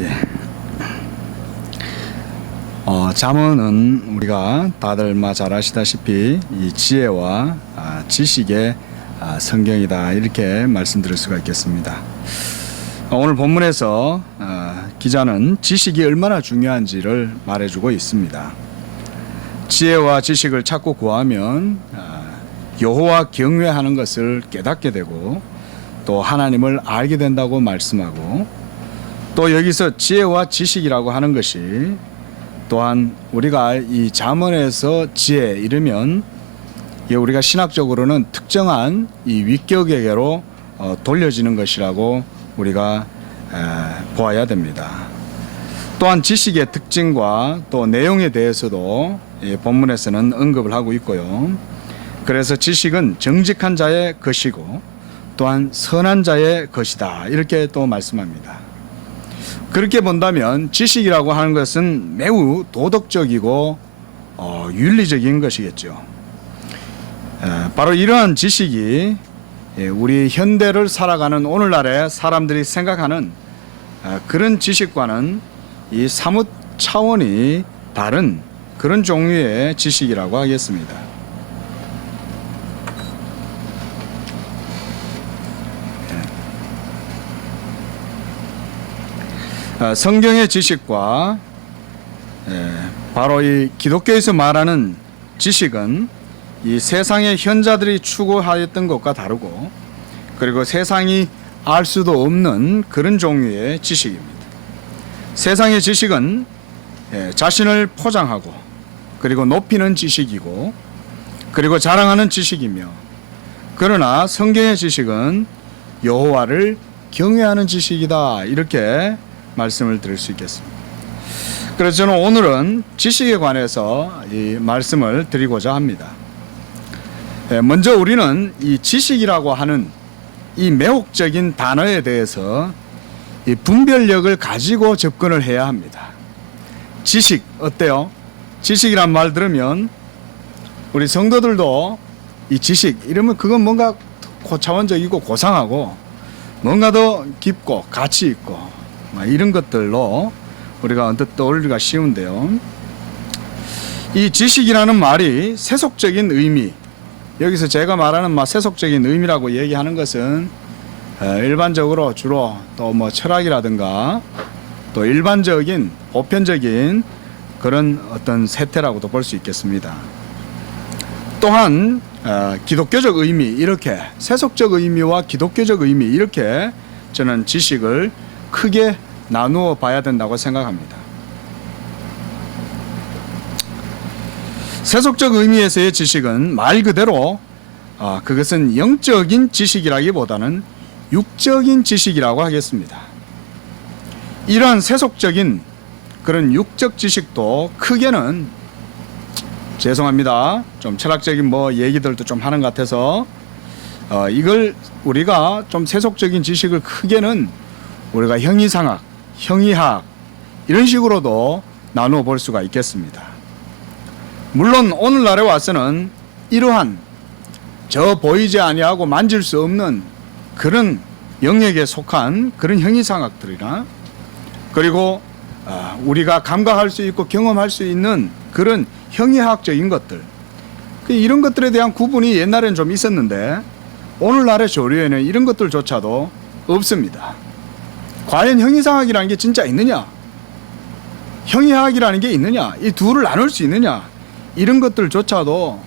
예. 잠언은 우리가 다들 잘 아시다시피 이 지혜와 지식의 성경이다 이렇게 말씀드릴 수가 있겠습니다. 오늘 본문에서 기자는 지식이 얼마나 중요한지를 말해주고 있습니다. 지혜와 지식을 찾고 구하면 여호와 경외하는 것을 깨닫게 되고 또 하나님을 알게 된다고 말씀하고, 또 여기서 지혜와 지식이라고 하는 것이 또한 우리가 이 잠언에서 지혜 이르면 우리가 신학적으로는 특정한 이 위격에게로 돌려지는 것이라고 우리가 보아야 됩니다. 또한 지식의 특징과 또 내용에 대해서도 본문에서는 언급을 하고 있고요. 그래서 지식은 정직한 자의 것이고 또한 선한 자의 것이다 이렇게 또 말씀합니다. 그렇게 본다면 지식이라고 하는 것은 매우 도덕적이고 윤리적인 것이겠죠. 바로 이러한 지식이 우리 현대를 살아가는 오늘날의 사람들이 생각하는 그런 지식과는 이 사뭇 차원이 다른 그런 종류의 지식이라고 하겠습니다. 성경의 지식과 바로 이 기독교에서 말하는 지식은 이 세상의 현자들이 추구하였던 것과 다르고, 그리고 세상이 알 수도 없는 그런 종류의 지식입니다. 세상의 지식은 자신을 포장하고 그리고 높이는 지식이고 그리고 자랑하는 지식이며, 그러나 성경의 지식은 여호와를 경외하는 지식이다 이렇게 말씀을 드릴 수 있겠습니다. 그래서 저는 오늘은 지식에 관해서 이 말씀을 드리고자 합니다. 먼저 우리는 이 지식이라고 하는 이 매혹적인 단어에 대해서 이 분별력을 가지고 접근을 해야 합니다. 지식 어때요? 지식이란 말 들으면 우리 성도들도 이 지식 이러면 그건 뭔가 고차원적이고 고상하고 뭔가 더 깊고 가치 있고 이런 것들로 우리가 언뜻 떠올리기가 쉬운데요. 이 지식이라는 말이 세속적인 의미, 여기서 제가 말하는 세속적인 의미라고 얘기하는 것은 일반적으로 주로 또 철학이라든가 또 일반적인 보편적인 그런 어떤 세태라고도 볼 수 있겠습니다. 또한 기독교적 의미, 이렇게 세속적 의미와 기독교적 의미 이렇게 저는 지식을 크게 나누어 봐야 된다고 생각합니다. 세속적 의미에서의 지식은 말 그대로 그것은 영적인 지식이라기보다는 육적인 지식이라고 하겠습니다. 이러한 세속적인 그런 육적 지식도 크게는, 죄송합니다, 좀 철학적인 얘기들도 좀 하는 것 같아서 이걸 우리가 좀 세속적인 지식을 크게는 우리가 형이상학, 형이학 이런 식으로도 나누어 볼 수가 있겠습니다. 물론 오늘날에 와서는 이러한 저 보이지 아니하고 만질 수 없는 그런 영역에 속한 그런 형이상학들이나, 그리고 우리가 감각할 수 있고 경험할 수 있는 그런 형이학적인 것들, 이런 것들에 대한 구분이 옛날에는 좀 있었는데 오늘날의 조류에는 이런 것들조차도 없습니다. 과연 형이상학이라는 게 진짜 있느냐, 형이학이라는 게 있느냐, 이 둘을 나눌 수 있느냐, 이런 것들조차도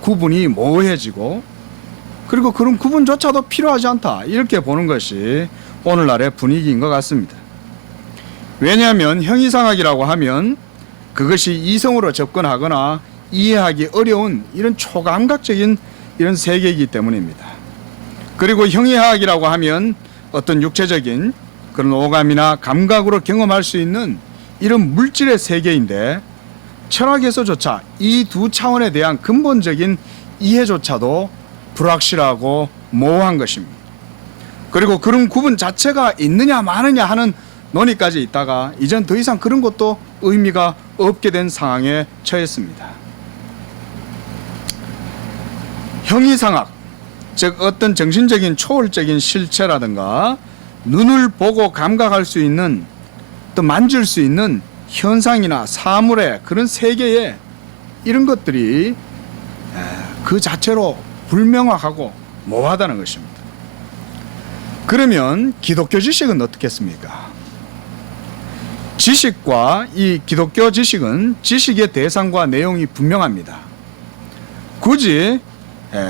구분이 모호해지고, 그리고 그런 구분조차도 필요하지 않다 이렇게 보는 것이 오늘날의 분위기인 것 같습니다. 왜냐하면 형이상학이라고 하면 그것이 이성으로 접근하거나 이해하기 어려운 이런 초감각적인 이런 세계이기 때문입니다. 그리고 형이학이라고 하면 어떤 육체적인 그런 오감이나 감각으로 경험할 수 있는 이런 물질의 세계인데, 철학에서조차 이 두 차원에 대한 근본적인 이해조차도 불확실하고 모호한 것입니다. 그리고 그런 구분 자체가 있느냐 마느냐 하는 논의까지 있다가 이젠 더 이상 그런 것도 의미가 없게 된 상황에 처했습니다. 형이상학, 즉 어떤 정신적인 초월적인 실체라든가 눈을 보고 감각할 수 있는 또 만질 수 있는 현상이나 사물의 그런 세계에 이런 것들이 그 자체로 불명확하고 모호하다는 것입니다. 그러면 기독교 지식은 어떻겠습니까? 지식과 이 기독교 지식은 지식의 대상과 내용이 분명합니다. 굳이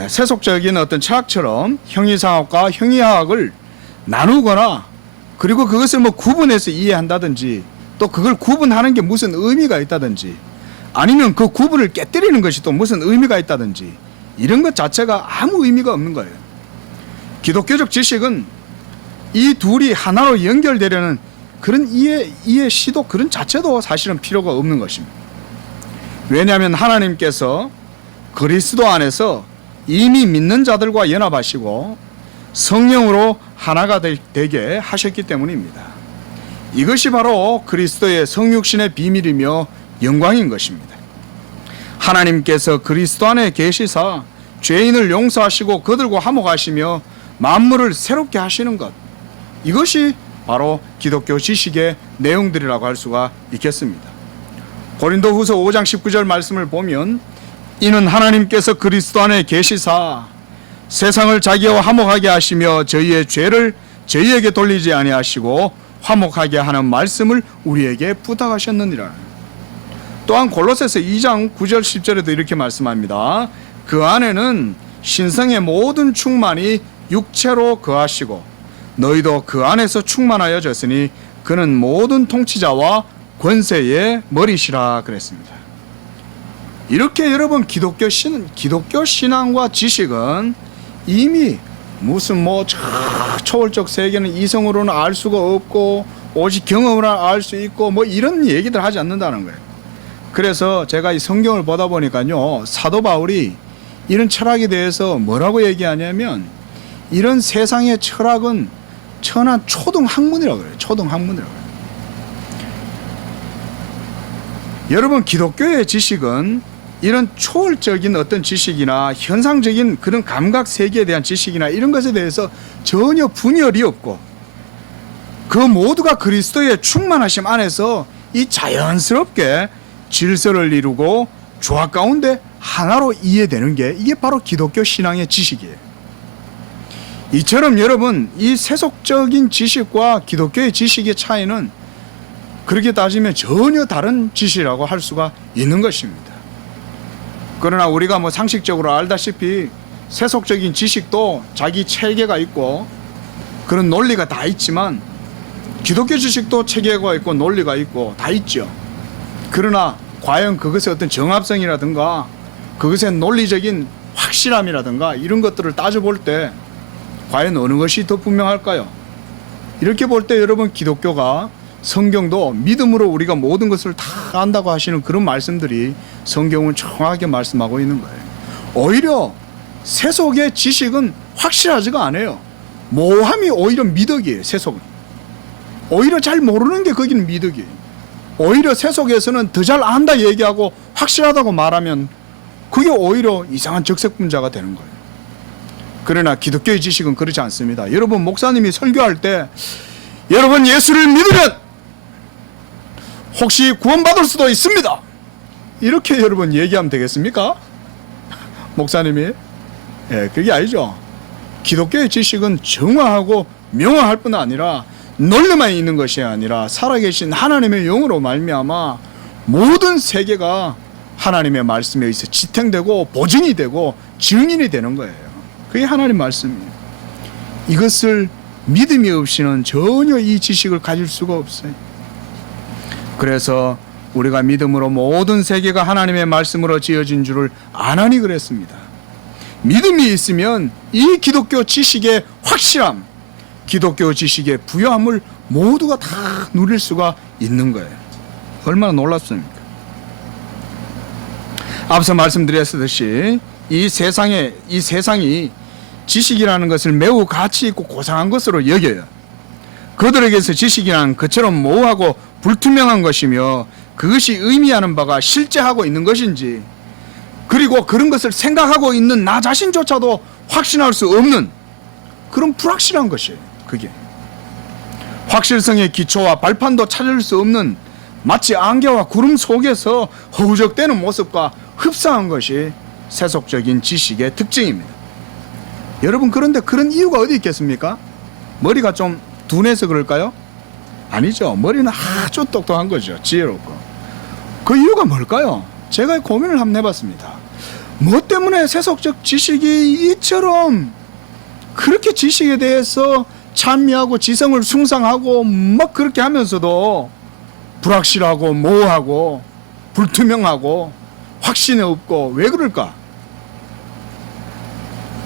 세속적인 어떤 철학처럼 형이상학과 형이화학을 나누거나 그리고 그것을 뭐 구분해서 이해한다든지 또 그걸 구분하는 게 무슨 의미가 있다든지 아니면 그 구분을 깨뜨리는 것이 또 무슨 의미가 있다든지 이런 것 자체가 아무 의미가 없는 거예요. 기독교적 지식은 이 둘이 하나로 연결되려는 그런 이해 시도 그런 자체도 사실은 필요가 없는 것입니다. 왜냐하면 하나님께서 그리스도 안에서 이미 믿는 자들과 연합하시고 성령으로 하나가 되게 하셨기 때문입니다. 이것이 바로 그리스도의 성육신의 비밀이며 영광인 것입니다. 하나님께서 그리스도 안에 계시사 죄인을 용서하시고 그들과 화목하시며 만물을 새롭게 하시는 것, 이것이 바로 기독교 지식의 내용들이라고 할 수가 있겠습니다. 고린도후서 5장 19절 말씀을 보면 이는 하나님께서 그리스도 안에 계시사 세상을 자기와 화목하게 하시며 저희의 죄를 저희에게 돌리지 아니하시고 화목하게 하는 말씀을 우리에게 부탁하셨느니라. 또한 골로새서 2장 9절 10절에도 이렇게 말씀합니다. 그 안에는 신성의 모든 충만이 육체로 거하시고 너희도 그 안에서 충만하여졌으니 그는 모든 통치자와 권세의 머리시라 그랬습니다. 이렇게 여러분 기독교 신앙과 지식은 이미 무슨 초월적 세계는 이성으로는 알 수가 없고 오직 경험으로 알 수 있고 이런 얘기들 하지 않는다는 거예요. 그래서 제가 이 성경을 보다 보니까요, 사도 바울이 이런 철학에 대해서 뭐라고 얘기하냐면 이런 세상의 철학은 천한 초등학문이라고 그래요. 초등학문이라고 그래요. 여러분 기독교의 지식은 이런 초월적인 어떤 지식이나 현상적인 그런 감각 세계에 대한 지식이나 이런 것에 대해서 전혀 분열이 없고 그 모두가 그리스도의 충만하심 안에서 이 자연스럽게 질서를 이루고 조화 가운데 하나로 이해되는 게 이게 바로 기독교 신앙의 지식이에요. 이처럼 여러분 이 세속적인 지식과 기독교의 지식의 차이는 그렇게 따지면 전혀 다른 지식이라고 할 수가 있는 것입니다. 그러나 우리가 상식적으로 알다시피 세속적인 지식도 자기 체계가 있고 그런 논리가 다 있지만 기독교 지식도 체계가 있고 논리가 있고 다 있죠. 그러나 과연 그것의 어떤 정합성이라든가 그것의 논리적인 확실함이라든가 이런 것들을 따져볼 때 과연 어느 것이 더 분명할까요? 이렇게 볼 때 여러분 기독교가 성경도 믿음으로 우리가 모든 것을 다 안다고 하시는 그런 말씀들이 성경은 정확하게 말씀하고 있는 거예요. 오히려 세속의 지식은 확실하지가 않아요. 모함이 오히려 미덕이에요. 세속은 오히려 잘 모르는 게 거기는 미덕이에요. 오히려 세속에서는 더 잘 안다 얘기하고 확실하다고 말하면 그게 오히려 이상한 적색분자가 되는 거예요. 그러나 기독교의 지식은 그렇지 않습니다. 여러분 목사님이 설교할 때 여러분 예수를 믿으면 혹시 구원받을 수도 있습니다, 이렇게 여러분 얘기하면 되겠습니까? 목사님이? 그게 아니죠. 기독교의 지식은 정확하고 명확할 뿐 아니라 논리만 있는 것이 아니라 살아계신 하나님의 영으로 말미암아 모든 세계가 하나님의 말씀에 의해서 지탱되고 보증이 되고 증인이 되는 거예요. 그게 하나님 말씀이에요. 이것을 믿음이 없이는 전혀 이 지식을 가질 수가 없어요. 그래서 우리가 믿음으로 모든 세계가 하나님의 말씀으로 지어진 줄을 아나니 그랬습니다. 믿음이 있으면 이 기독교 지식의 확실함, 기독교 지식의 부여함을 모두가 다 누릴 수가 있는 거예요. 얼마나 놀랍습니까? 앞서 말씀드렸듯이 이 세상이 지식이라는 것을 매우 가치 있고 고상한 것으로 여겨요. 그들에게서 지식이란 그처럼 모호하고 불투명한 것이며 그것이 의미하는 바가 실제 하고 있는 것인지 그리고 그런 것을 생각하고 있는 나 자신조차도 확신할 수 없는 그런 불확실한 것이에요. 그게 확실성의 기초와 발판도 찾을 수 없는 마치 안개와 구름 속에서 허우적대는 모습과 흡사한 것이 세속적인 지식의 특징입니다. 여러분, 그런데 그런 이유가 어디 있겠습니까? 머리가 좀 둔해서 그럴까요? 아니죠. 머리는 아주 똑똑한 거죠. 지혜롭고. 그 이유가 뭘까요? 제가 고민을 한번 해봤습니다. 뭐 때문에 세속적 지식이 이처럼 그렇게 지식에 대해서 찬미하고 지성을 숭상하고 막 그렇게 하면서도 불확실하고 모호하고 불투명하고 확신이 없고 왜 그럴까?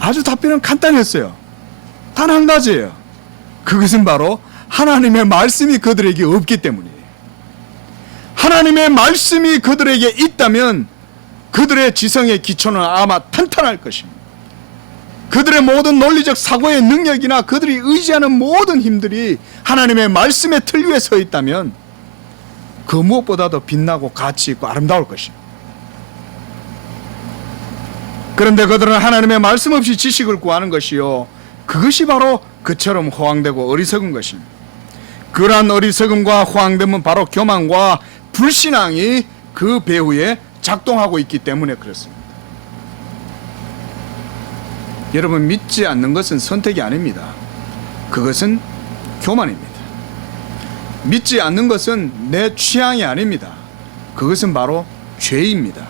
아주 답변은 간단했어요. 단 한 가지예요. 그것은 바로 하나님의 말씀이 그들에게 없기 때문이에요. 하나님의 말씀이 그들에게 있다면 그들의 지성의 기초는 아마 탄탄할 것입니다. 그들의 모든 논리적 사고의 능력이나 그들이 의지하는 모든 힘들이 하나님의 말씀의 틀 위에 서 있다면 그 무엇보다도 빛나고 가치 있고 아름다울 것입니다. 그런데 그들은 하나님의 말씀 없이 지식을 구하는 것이요, 그것이 바로 그처럼 허황되고 어리석은 것입니다. 그러한 어리석음과 허황됨은 바로 교만과 불신앙이 그 배후에 작동하고 있기 때문에 그렇습니다. 여러분, 믿지 않는 것은 선택이 아닙니다. 그것은 교만입니다. 믿지 않는 것은 내 취향이 아닙니다. 그것은 바로 죄입니다.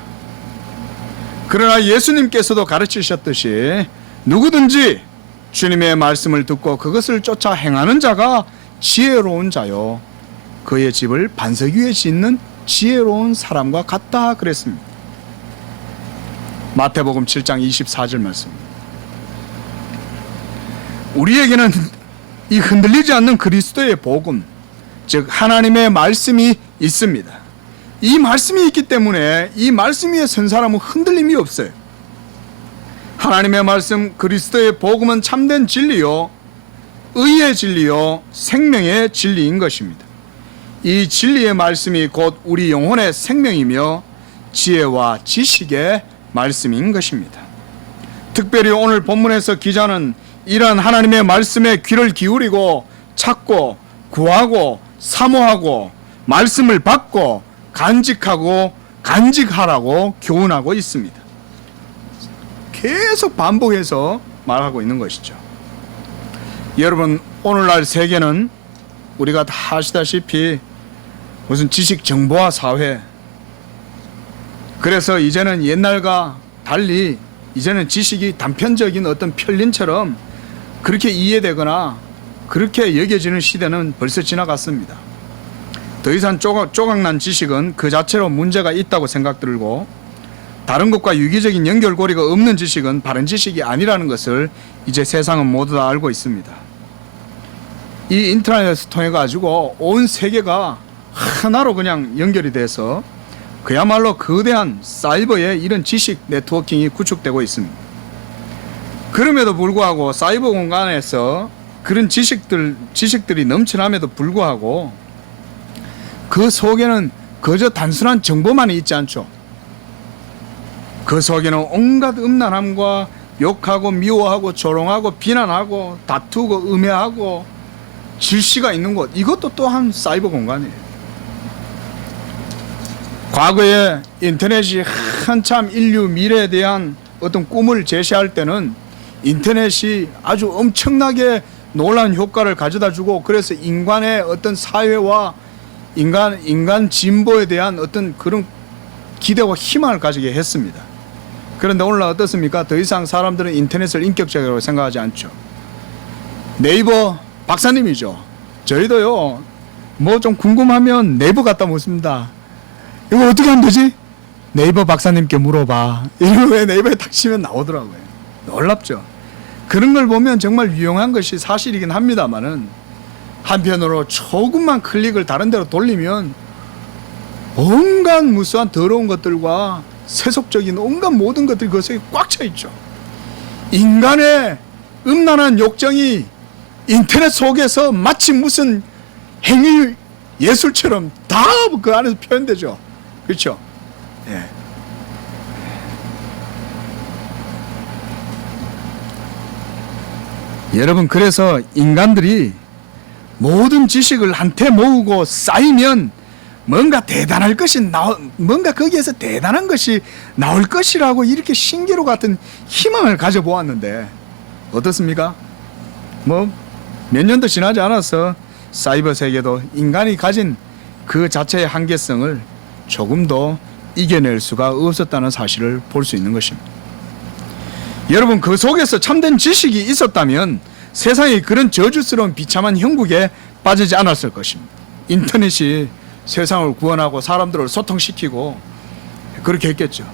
그러나 예수님께서도 가르치셨듯이 누구든지 주님의 말씀을 듣고 그것을 쫓아 행하는 자가 지혜로운 자요, 그의 집을 반석 위에 짓는 지혜로운 사람과 같다 그랬습니다. 마태복음 7장 24절 말씀. 우리에게는 이 흔들리지 않는 그리스도의 복음, 즉 하나님의 말씀이 있습니다. 이 말씀이 있기 때문에 이 말씀 위에 선 사람은 흔들림이 없어요. 하나님의 말씀 그리스도의 복음은 참된 진리요, 의의 진리요, 생명의 진리인 것입니다. 이 진리의 말씀이 곧 우리 영혼의 생명이며 지혜와 지식의 말씀인 것입니다. 특별히 오늘 본문에서 기자는 이러한 하나님의 말씀에 귀를 기울이고 찾고 구하고 사모하고 말씀을 받고 간직하고 간직하라고 교훈하고 있습니다. 계속 반복해서 말하고 있는 것이죠. 여러분, 오늘날 세계는 우리가 다 아시다시피 무슨 지식 정보화 사회, 그래서 이제는 옛날과 달리 이제는 지식이 단편적인 어떤 편린처럼 그렇게 이해되거나 그렇게 여겨지는 시대는 벌써 지나갔습니다. 더 이상 조각난 지식은 그 자체로 문제가 있다고 생각 들고, 다른 것과 유기적인 연결고리가 없는 지식은 바른 지식이 아니라는 것을 이제 세상은 모두 다 알고 있습니다. 이 인터넷을 통해 가지고 온 세계가 하나로 그냥 연결이 돼서 그야말로 거대한 사이버의 이런 지식 네트워킹이 구축되고 있습니다. 그럼에도 불구하고 사이버 공간에서 그런 지식들이 넘쳐남에도 불구하고 그 속에는 그저 단순한 정보만이 있지 않죠. 그 속에는 온갖 음란함과 욕하고 미워하고 조롱하고 비난하고 다투고 음해하고 질시가 있는 곳, 이것도 또한 사이버 공간이에요. 과거에 인터넷이 한참 인류 미래에 대한 어떤 꿈을 제시할 때는 인터넷이 아주 엄청나게 놀라운 효과를 가져다 주고, 그래서 인간의 어떤 사회와 인간 진보에 대한 어떤 그런 기대와 희망을 가지게 했습니다. 그런데 오늘날 어떻습니까? 더 이상 사람들은 인터넷을 인격적으로 생각하지 않죠. 네이버 박사님이죠. 저희도요, 뭐 좀 궁금하면 네이버 갖다 묻습니다. 이거 어떻게 하면 되지? 네이버 박사님께 물어봐. 이러면 왜 네이버에 딱 치면 나오더라고요. 놀랍죠. 그런 걸 보면 정말 유용한 것이 사실이긴 합니다만은, 한편으로 조금만 클릭을 다른 데로 돌리면 온갖 무수한 더러운 것들과 세속적인 온갖 모든 것들이 그것에 꽉 차 있죠. 인간의 음란한 욕정이 인터넷 속에서 마치 무슨 행위 예술처럼 다 그 안에서 표현되죠. 그렇죠? 예. 여러분, 그래서 인간들이 모든 지식을 한테 모으고 쌓이면 뭔가 뭔가 거기에서 대단한 것이 나올 것이라고 이렇게 신기루 같은 희망을 가져보았는데 어떻습니까? 뭐 몇 년도 지나지 않아서 사이버 세계도 인간이 가진 그 자체의 한계성을 조금도 이겨낼 수가 없었다는 사실을 볼 수 있는 것입니다. 여러분, 그 속에서 참된 지식이 있었다면 세상이 그런 저주스러운 비참한 형국에 빠지지 않았을 것입니다. 인터넷이 세상을 구원하고 사람들을 소통시키고 그렇게 했겠죠.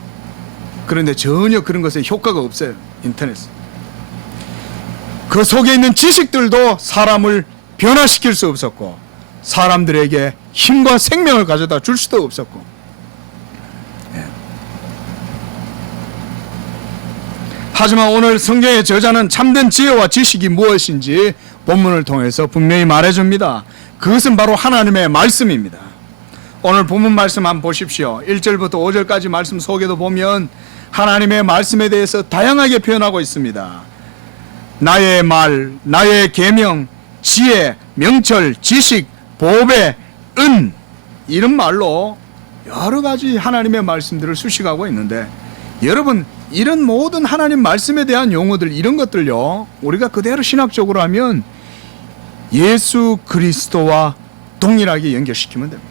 그런데 전혀 그런 것에 효과가 없어요. 인터넷은. 그 속에 있는 지식들도 사람을 변화시킬 수 없었고 사람들에게 힘과 생명을 가져다 줄 수도 없었고. 하지만 오늘 성경의 저자는 참된 지혜와 지식이 무엇인지 본문을 통해서 분명히 말해줍니다. 그것은 바로 하나님의 말씀입니다. 오늘 본문 말씀 한번 보십시오. 1절부터 5절까지 말씀 속에도 보면 하나님의 말씀에 대해서 다양하게 표현하고 있습니다. 나의 말, 나의 계명, 지혜, 명철, 지식, 보배, 은, 이런 말로 여러 가지 하나님의 말씀들을 수식하고 있는데, 여러분, 이런 모든 하나님 말씀에 대한 용어들, 이런 것들요, 우리가 그대로 신학적으로 하면 예수 그리스도와 동일하게 연결시키면 됩니다.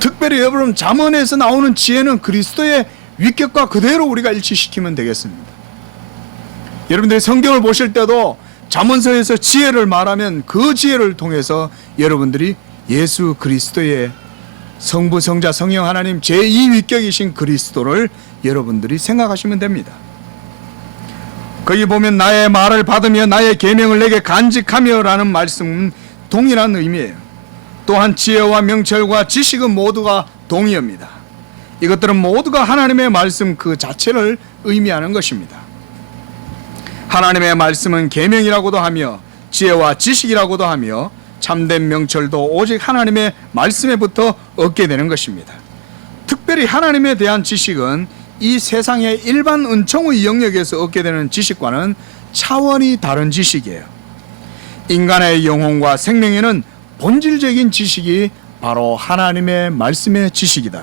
특별히 여러분, 잠언에서 나오는 지혜는 그리스도의 위격과 그대로 우리가 일치시키면 되겠습니다. 여러분들이 성경을 보실 때도 잠언서에서 지혜를 말하면 그 지혜를 통해서 여러분들이 예수 그리스도의 성부, 성자, 성령 하나님 제2위격이신 그리스도를 여러분들이 생각하시면 됩니다. 거기 보면 나의 말을 받으며 나의 계명을 내게 간직하며 라는 말씀은 동일한 의미예요. 또한 지혜와 명철과 지식은 모두가 동의어입니다. 이것들은 모두가 하나님의 말씀 그 자체를 의미하는 것입니다. 하나님의 말씀은 계명이라고도 하며 지혜와 지식이라고도 하며 참된 명철도 오직 하나님의 말씀에부터 얻게 되는 것입니다. 특별히 하나님에 대한 지식은 이 세상의 일반 은총의 영역에서 얻게 되는 지식과는 차원이 다른 지식이에요. 인간의 영혼과 생명에는 본질적인 지식이 바로 하나님의 말씀의 지식이다.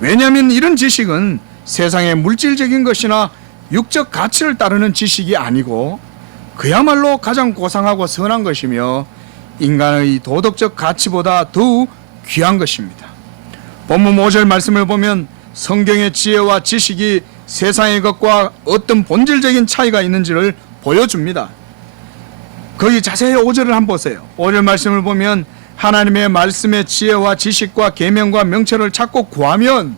왜냐하면 이런 지식은 세상의 물질적인 것이나 육적 가치를 따르는 지식이 아니고 그야말로 가장 고상하고 선한 것이며 인간의 도덕적 가치보다 더욱 귀한 것입니다. 본문 5절 말씀을 보면 성경의 지혜와 지식이 세상의 것과 어떤 본질적인 차이가 있는지를 보여줍니다. 거기 자세히 5절을 한번 보세요. 5절 말씀을 보면 하나님의 말씀의 지혜와 지식과 계명과 명철을 찾고 구하면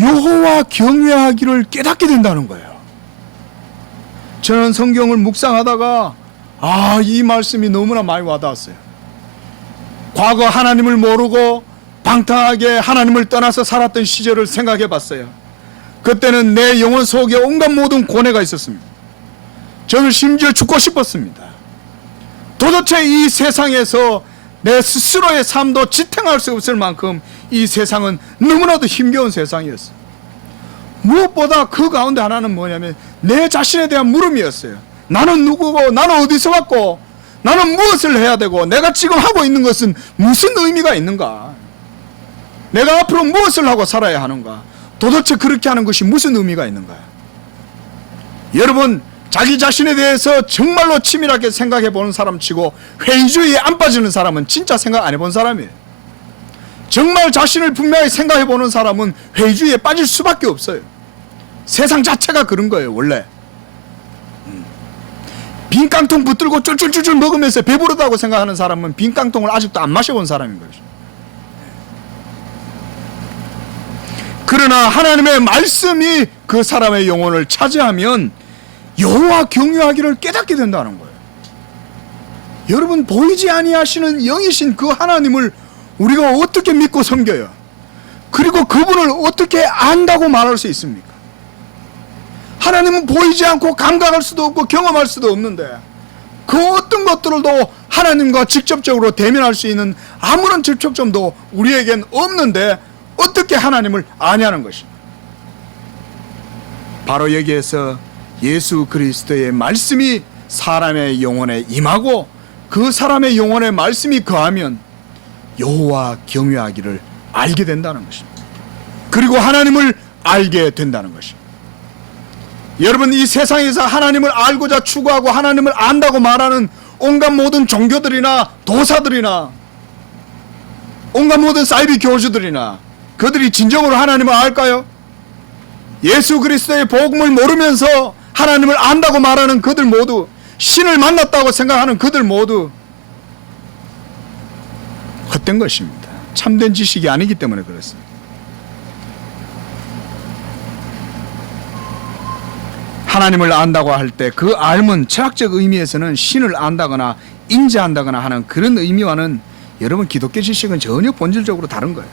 여호와 경외하기를 깨닫게 된다는 거예요. 저는 성경을 묵상하다가 이 말씀이 너무나 많이 와닿았어요. 과거 하나님을 모르고 방탕하게 하나님을 떠나서 살았던 시절을 생각해 봤어요. 그때는 내 영혼 속에 온갖 모든 고뇌가 있었습니다. 저는 심지어 죽고 싶었습니다. 도대체 이 세상에서 내 스스로의 삶도 지탱할 수 없을 만큼 이 세상은 너무나도 힘겨운 세상이었어요. 무엇보다 그 가운데 하나는 뭐냐면 내 자신에 대한 물음이었어요. 나는 누구고, 나는 어디서 왔고, 나는 무엇을 해야 되고, 내가 지금 하고 있는 것은 무슨 의미가 있는가? 내가 앞으로 무엇을 하고 살아야 하는가? 도대체 그렇게 하는 것이 무슨 의미가 있는가? 여러분, 자기 자신에 대해서 정말로 치밀하게 생각해 보는 사람 치고 회의주의에 안 빠지는 사람은 진짜 생각 안 해본 사람이에요. 정말 자신을 분명히 생각해 보는 사람은 회의주의에 빠질 수밖에 없어요. 세상 자체가 그런 거예요, 원래. 빈 깡통 붙들고 쫄쫄쫄쫄 먹으면서 배부르다고 생각하는 사람은 빈 깡통을 아직도 안 마셔본 사람인 거죠. 그러나 하나님의 말씀이 그 사람의 영혼을 차지하면 여호와 경외하기를 깨닫게 된다는 거예요. 여러분, 보이지 아니하시는 영이신 그 하나님을 우리가 어떻게 믿고 섬겨요? 그리고 그분을 어떻게 안다고 말할 수 있습니까? 하나님은 보이지 않고 감각할 수도 없고 경험할 수도 없는데 그 어떤 것들도 하나님과 직접적으로 대면할 수 있는 아무런 접촉점도 우리에겐 없는데 어떻게 하나님을 아냐는 것입니다. 바로 여기에서 예수 그리스도의 말씀이 사람의 영혼에 임하고 그 사람의 영혼에 말씀이 거하면 여호와 경외하기를 알게 된다는 것입니다. 그리고 하나님을 알게 된다는 것입니다. 여러분, 이 세상에서 하나님을 알고자 추구하고 하나님을 안다고 말하는 온갖 모든 종교들이나 도사들이나 온갖 모든 사이비 교주들이나 그들이 진정으로 하나님을 알까요? 예수 그리스도의 복음을 모르면서 하나님을 안다고 말하는 그들 모두, 신을 만났다고 생각하는 그들 모두 헛된 것입니다. 참된 지식이 아니기 때문에 그렇습니다. 하나님을 안다고 할 때 그 알은 철학적 의미에서는 신을 안다거나 인지한다거나 하는 그런 의미와는 여러분 기독교 지식은 전혀 본질적으로 다른 거예요.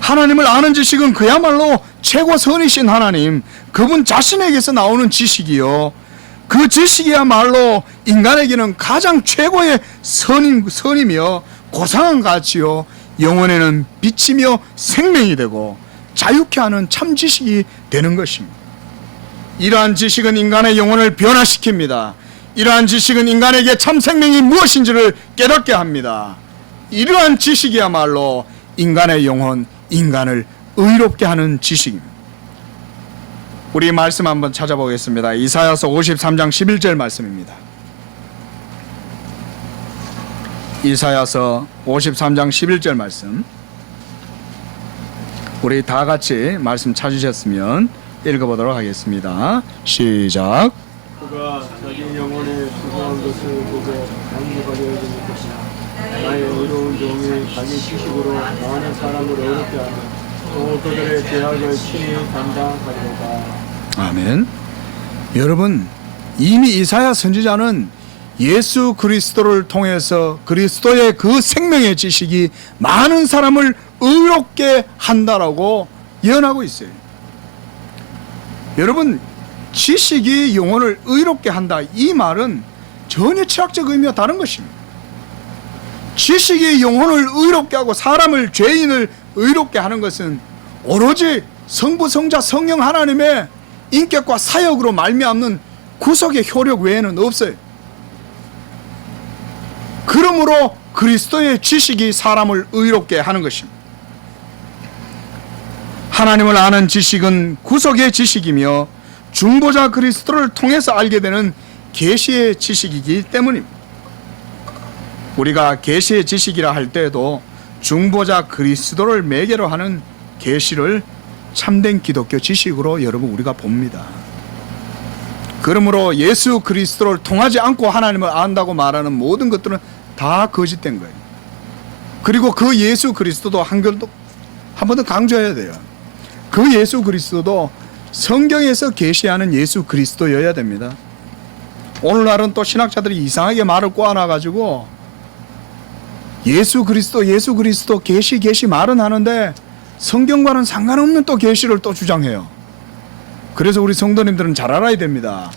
하나님을 아는 지식은 그야말로 최고 선이신 하나님, 그분 자신에게서 나오는 지식이요, 그 지식이야말로 인간에게는 가장 최고의 선이며 고상한 가치요, 영혼에는 빛이며 생명이 되고 자유케 하는 참 지식이 되는 것입니다. 이러한 지식은 인간의 영혼을 변화시킵니다. 이러한 지식은 인간에게 참 생명이 무엇인지를 깨닫게 합니다. 이러한 지식이야말로 인간의 영혼, 인간을 의롭게 하는 지식입니다. 우리 말씀 한번 찾아보겠습니다. 이사야서 53장 11절 말씀입니다. 이사야서 53장 11절 말씀, 우리 다 같이 말씀 찾으셨으면 읽어보도록 하겠습니다. 시작. 그가 자기 영혼의 수고한 것을 보고 강구하려 될 것이나 나의 의로운 종이 자기 지식으로 많은 사람을 의롭게 하며 또 그들의 죄악을 친히 담당하리로다. 아멘. 여러분, 이미 이사야 선지자는 예수 그리스도를 통해서 그리스도의 그 생명의 지식이 많은 사람을 의롭게 한다라고 예언하고 있어요. 여러분, 지식이 영혼을 의롭게 한다, 이 말은 전혀 철학적 의미와 다른 것입니다. 지식이 영혼을 의롭게 하고 사람을, 죄인을 의롭게 하는 것은 오로지 성부, 성자, 성령 하나님의 인격과 사역으로 말미암는 구속의 효력 외에는 없어요. 그러므로 그리스도의 지식이 사람을 의롭게 하는 것입니다. 하나님을 아는 지식은 구속의 지식이며 중보자 그리스도를 통해서 알게 되는 계시의 지식이기 때문입니다. 우리가 계시의 지식이라 할 때에도 중보자 그리스도를 매개로 하는 계시를 참된 기독교 지식으로 여러분 우리가 봅니다. 그러므로 예수 그리스도를 통하지 않고 하나님을 안다고 말하는 모든 것들은 다 거짓된 거예요. 그리고 그 예수 그리스도도 한 번 더 강조해야 돼요. 그 예수 그리스도도 성경에서 계시하는 예수 그리스도여야 됩니다. 오늘날은 또 신학자들이 이상하게 말을 꼬아놔가지고 예수 그리스도 계시 말은 하는데 성경과는 상관없는 또 계시를 또 주장해요. 그래서 우리 성도님들은 잘 알아야 됩니다.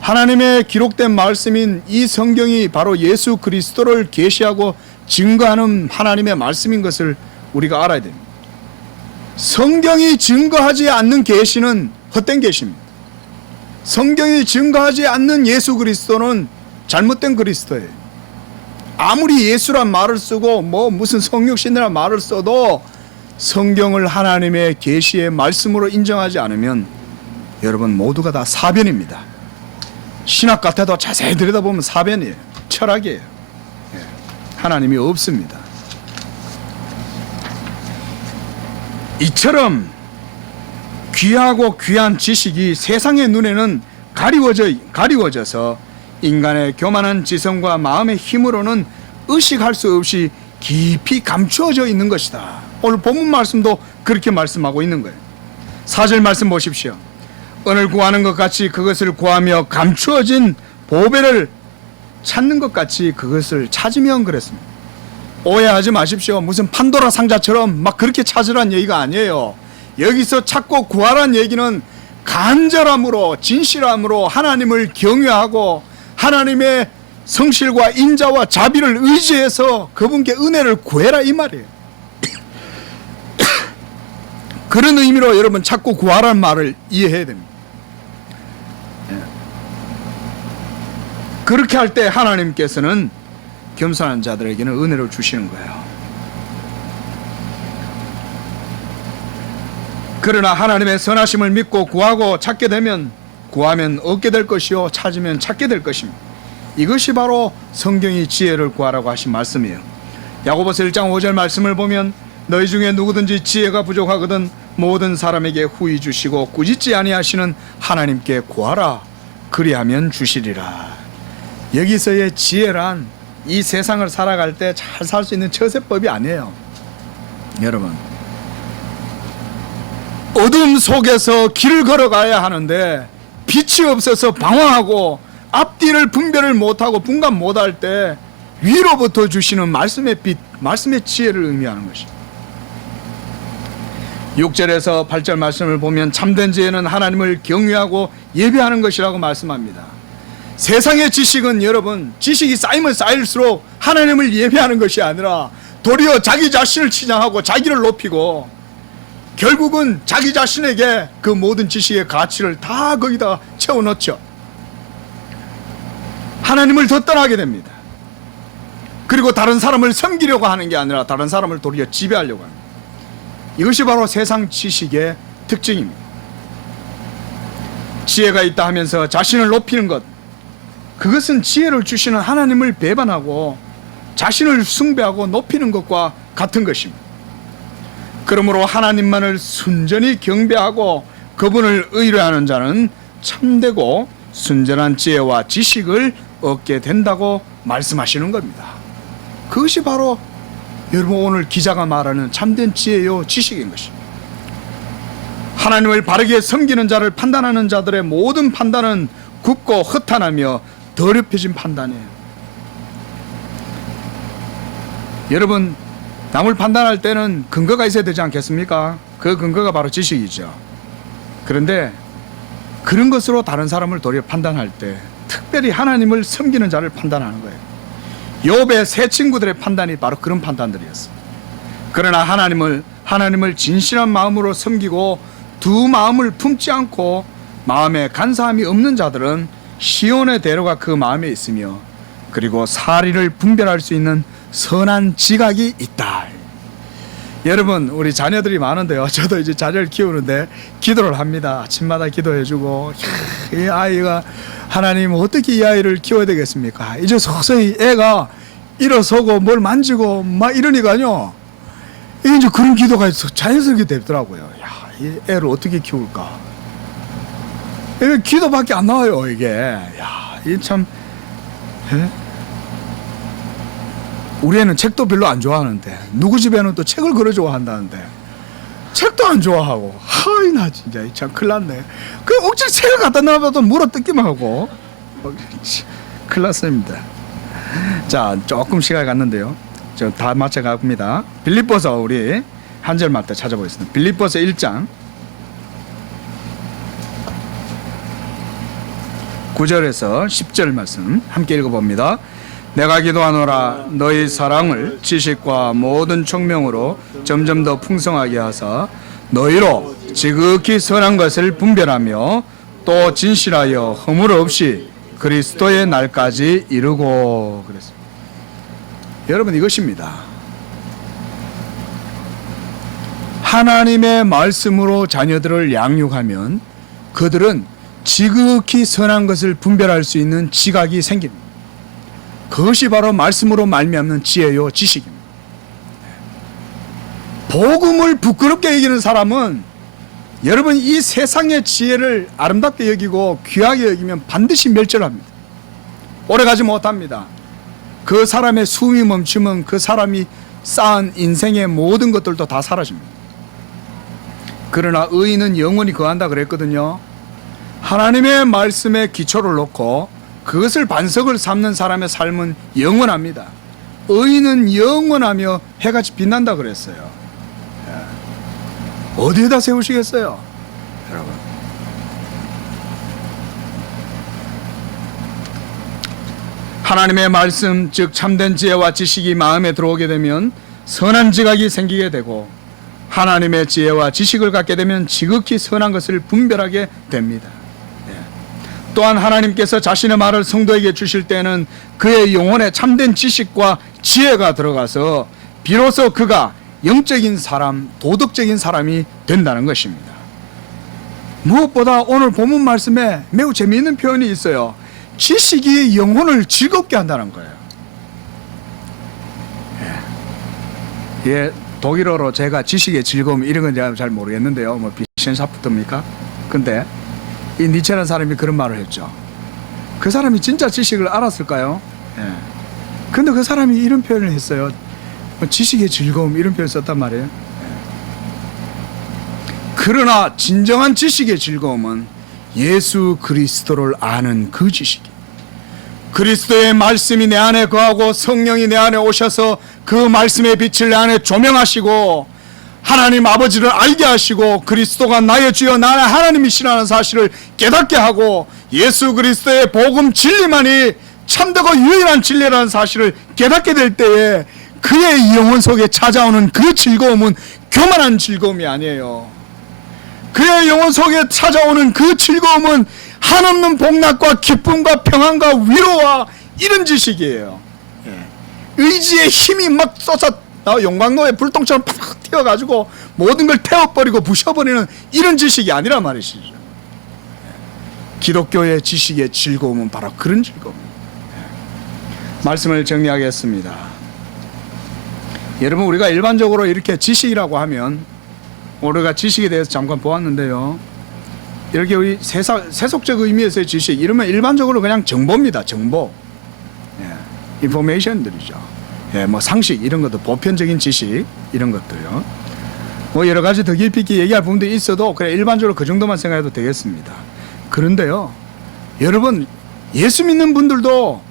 하나님의 기록된 말씀인 이 성경이 바로 예수 그리스도를 계시하고 증거하는 하나님의 말씀인 것을 우리가 알아야 됩니다. 성경이 증거하지 않는 계시는 헛된 계시입니다. 성경이 증거하지 않는 예수 그리스도는 잘못된 그리스도예요. 아무리 예수란 말을 쓰고 무슨 성육신이란 말을 써도 성경을 하나님의 계시의 말씀으로 인정하지 않으면 여러분 모두가 다 사변입니다. 신학 같아도 자세히 들여다보면 사변이에요. 철학이에요. 하나님이 없습니다. 이처럼 귀하고 귀한 지식이 세상의 눈에는 가리워져서 인간의 교만한 지성과 마음의 힘으로는 의식할 수 없이 깊이 감추어져 있는 것이다. 오늘 본문 말씀도 그렇게 말씀하고 있는 거예요. 4절 말씀 보십시오. 은을 구하는 것 같이 그것을 구하며 감추어진 보배를 찾는 것 같이 그것을 찾으면 그랬습니다. 오해하지 마십시오. 무슨 판도라 상자처럼 막 그렇게 찾으란 얘기가 아니에요. 여기서 찾고 구하란 얘기는 간절함으로, 진실함으로 하나님을 경외하고 하나님의 성실과 인자와 자비를 의지해서 그분께 은혜를 구해라, 이 말이에요. 그런 의미로 여러분 찾고 구하란 말을 이해해야 됩니다. 그렇게 할 때 하나님께서는 겸손한 자들에게는 은혜를 주시는 거예요. 그러나 하나님의 선하심을 믿고 구하고 찾게 되면 구하면 얻게 될 것이요 찾으면 찾게 될 것입니다. 이것이 바로 성경이 지혜를 구하라고 하신 말씀이에요. 야고보서 1장 5절 말씀을 보면 너희 중에 누구든지 지혜가 부족하거든 모든 사람에게 후히 주시고 꾸짖지 아니하시는 하나님께 구하라 그리하면 주시리라. 여기서의 지혜란 이 세상을 살아갈 때 잘 살 수 있는 처세법이 아니에요. 여러분, 어둠 속에서 길을 걸어가야 하는데 빛이 없어서 방황하고 앞뒤를 분별을 못하고 분간 못할 때 위로부터 주시는 말씀의 빛, 말씀의 지혜를 의미하는 것입니다. 6절에서 8절 말씀을 보면 참된 지혜는 하나님을 경외하고 예배하는 것이라고 말씀합니다. 세상의 지식은 여러분, 지식이 쌓이면 쌓일수록 하나님을 예배하는 것이 아니라 도리어 자기 자신을 치장하고 자기를 높이고 결국은 자기 자신에게 그 모든 지식의 가치를 다 거기다 채워넣죠. 하나님을 더 떠나게 됩니다. 그리고 다른 사람을 섬기려고 하는 게 아니라 다른 사람을 도리어 지배하려고 합니다. 이것이 바로 세상 지식의 특징입니다. 지혜가 있다 하면서 자신을 높이는 것, 그것은 지혜를 주시는 하나님을 배반하고 자신을 숭배하고 높이는 것과 같은 것입니다. 그러므로 하나님만을 순전히 경배하고 그분을 의뢰하는 자는 참되고 순전한 지혜와 지식을 얻게 된다고 말씀하시는 겁니다. 그것이 바로 여러분 오늘 기자가 말하는 참된 지혜요 지식인 것입니다. 하나님을 바르게 섬기는 자를 판단하는 자들의 모든 판단은 굽고 허탄하며 더럽혀진 판단이에요. 여러분, 남을 판단할 때는 근거가 있어야 되지 않겠습니까? 그 근거가 바로 지식이죠. 그런데 그런 것으로 다른 사람을 도리어 판단할 때 특별히 하나님을 섬기는 자를 판단하는 거예요. 욥의 세 친구들의 판단이 바로 그런 판단들이었어요. 그러나 하나님을 진실한 마음으로 섬기고 두 마음을 품지 않고 마음에 간사함이 없는 자들은 시온의 대로가 그 마음에 있으며 그리고 사리를 분별할 수 있는 선한 지각이 있다. 여러분, 우리 자녀들이 많은데요. 저도 이제 자녀를 키우는데 기도를 합니다. 아침마다 기도해주고, 이 아이가 하나님 어떻게 이 아이를 키워야 되겠습니까? 이제 서서히 애가 일어서고 뭘 만지고 막 이러니까요. 이게 이제 그런 기도가 자연스럽게 되더라고요. 야, 이 애를 어떻게 키울까? 이게 기도밖에 안 나와요, 이게. 야, 이게 참. 에? 우리 애는 책도 별로 안 좋아하는데 누구 집에는 또 책을 그려 좋아한다는데 책도 안 좋아하고 하이 나 진짜 참 큰일 났네. 그 억지로 책을 갖다 놔봐도 물어 뜯기만 하고 큰일 났습니다. 자, 조금 시간이 갔는데요. 저 다 맞춰갑니다. 빌립보서 우리 한 절만 더 찾아보겠습니다. 빌립보서 1장 9절에서 10절 말씀 함께 읽어봅니다. 내가 기도하노라 너희 사랑을 지식과 모든 총명으로 점점 더 풍성하게 하사 너희로 지극히 선한 것을 분별하며 또 진실하여 허물 없이 그리스도의 날까지 이루고 그랬습니다. 여러분, 이것입니다. 하나님의 말씀으로 자녀들을 양육하면 그들은 지극히 선한 것을 분별할 수 있는 지각이 생깁니다. 그것이 바로 말씀으로 말미암는 지혜요 지식입니다. 복음을 부끄럽게 여기는 사람은 여러분 이 세상의 지혜를 아름답게 여기고 귀하게 여기면 반드시 멸절합니다. 오래가지 못합니다. 그 사람의 숨이 멈추면 그 사람이 쌓은 인생의 모든 것들도 다 사라집니다. 그러나 의인은 영원히 거한다 그랬거든요. 하나님의 말씀에 기초를 놓고 그것을 반석을 삼는 사람의 삶은 영원합니다. 의인은 영원하며 해같이 빛난다 그랬어요. 어디에다 세우시겠어요, 여러분? 하나님의 말씀, 즉 참된 지혜와 지식이 마음에 들어오게 되면 선한 지각이 생기게 되고 하나님의 지혜와 지식을 갖게 되면 지극히 선한 것을 분별하게 됩니다. 또한 하나님께서 자신의 말을 성도에게 주실 때는 그의 영혼에 참된 지식과 지혜가 들어가서 비로소 그가 영적인 사람, 도덕적인 사람이 된다는 것입니다. 무엇보다 오늘 본문 말씀에 매우 재미있는 표현이 있어요. 지식이 영혼을 즐겁게 한다는 거예요. 예, 독일어로 제가 지식의 즐거움 이런 건 제가 잘 모르겠는데요. 뭐 비센샤프트입니까? 근데 이 니체라는 사람이 그런 말을 했죠. 그 사람이 진짜 지식을 알았을까요? 예. 근데 그 사람이 이런 표현을 했어요. 지식의 즐거움 이런 표현을 썼단 말이에요. 그러나 진정한 지식의 즐거움은 예수 그리스도를 아는 그 지식이에요. 그리스도의 말씀이 내 안에 거하고 성령이 내 안에 오셔서 그 말씀의 빛을 내 안에 조명하시고 하나님 아버지를 알게 하시고 그리스도가 나의 주여 나의 하나님이시라는 사실을 깨닫게 하고 예수 그리스도의 복음 진리만이 참되고 유일한 진리라는 사실을 깨닫게 될 때에 그의 영혼 속에 찾아오는 그 즐거움은 교만한 즐거움이 아니에요. 그의 영혼 속에 찾아오는 그 즐거움은 한없는 복락과 기쁨과 평안과 위로와 이런 지식이에요. 의지의 힘이 막 쏟아 용광로에 불똥처럼 팍 튀어가지고 모든 걸 태워버리고 부셔버리는 이런 지식이 아니라 말이시죠. 기독교의 지식의 즐거움은 바로 그런 즐거움입니다. 말씀을 정리하겠습니다. 여러분, 우리가 일반적으로 이렇게 지식이라고 하면 우리가 지식에 대해서 잠깐 보았는데요. 이렇게 우리 세속적 의미에서의 지식 이러면 일반적으로 그냥 정보입니다. 정보, 인포메이션들이죠. 뭐 상식 이런 것도 보편적인 지식 이런 것들요. 뭐 여러 가지 더 깊이 있게 얘기할 부분도 있어도 그냥 일반적으로 그 정도만 생각해도 되겠습니다. 그런데요, 여러분 예수 믿는 분들도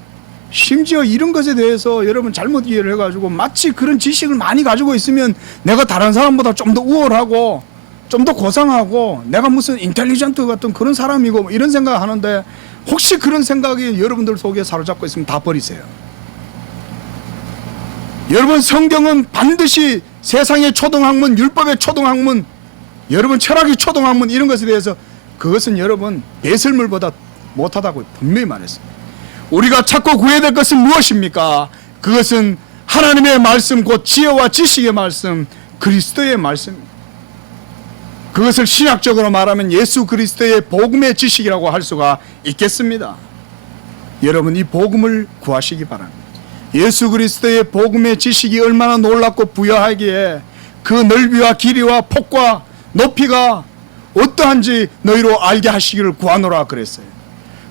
심지어 이런 것에 대해서 여러분 잘못 이해를 해가지고 마치 그런 지식을 많이 가지고 있으면 내가 다른 사람보다 좀 더 우월하고 좀 더 고상하고 내가 무슨 인텔리전트 같은 그런 사람이고 뭐 이런 생각을 하는데 혹시 그런 생각이 여러분들 속에 사로잡고 있으면 다 버리세요. 여러분, 성경은 반드시 세상의 초등학문, 율법의 초등학문, 여러분 철학의 초등학문 이런 것에 대해서 그것은 여러분 배설물보다 못하다고 분명히 말했습니다. 우리가 찾고 구해야 될 것은 무엇입니까? 그것은 하나님의 말씀, 곧 지혜와 지식의 말씀, 그리스도의 말씀. 그것을 신학적으로 말하면 예수 그리스도의 복음의 지식이라고 할 수가 있겠습니다. 여러분, 이 복음을 구하시기 바랍니다. 예수 그리스도의 복음의 지식이 얼마나 놀랍고 부여하기에 그 넓이와 길이와 폭과 높이가 어떠한지 너희로 알게 하시기를 구하노라 그랬어요.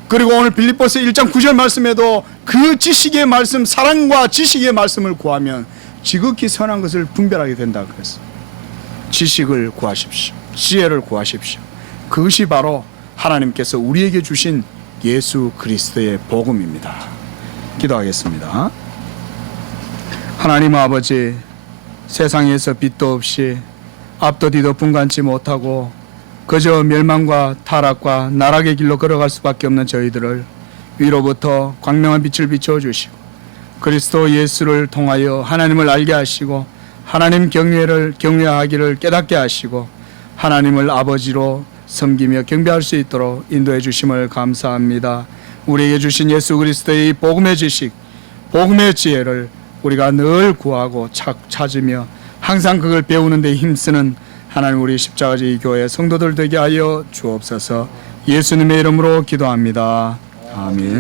그리고 오늘 빌립보서 1장 9절 말씀에도 그 지식의 말씀, 사랑과 지식의 말씀을 구하면 지극히 선한 것을 분별하게 된다 그랬어요. 지식을 구하십시오. 지혜를 구하십시오. 그것이 바로 하나님께서 우리에게 주신 예수 그리스도의 복음입니다. 기도하겠습니다. 하나님 아버지, 세상에서 빛도 없이 앞도 뒤도 분간치 못하고 그저 멸망과 타락과 나락의 길로 걸어갈 수밖에 없는 저희들을 위로부터 광명한 빛을 비춰주시고 그리스도 예수를 통하여 하나님을 알게 하시고 하나님 경외하기를 깨닫게 하시고 하나님을 아버지로 섬기며 경배할 수 있도록 인도해 주심을 감사합니다. 우리에게 주신 예수 그리스도의 복음의 지식, 복음의 지혜를 우리가 늘 구하고 찾으며 항상 그걸 배우는 데 힘쓰는 하나님 우리 십자가지 교회 성도들 되게 하여 주옵소서. 예수님의 이름으로 기도합니다. 아멘.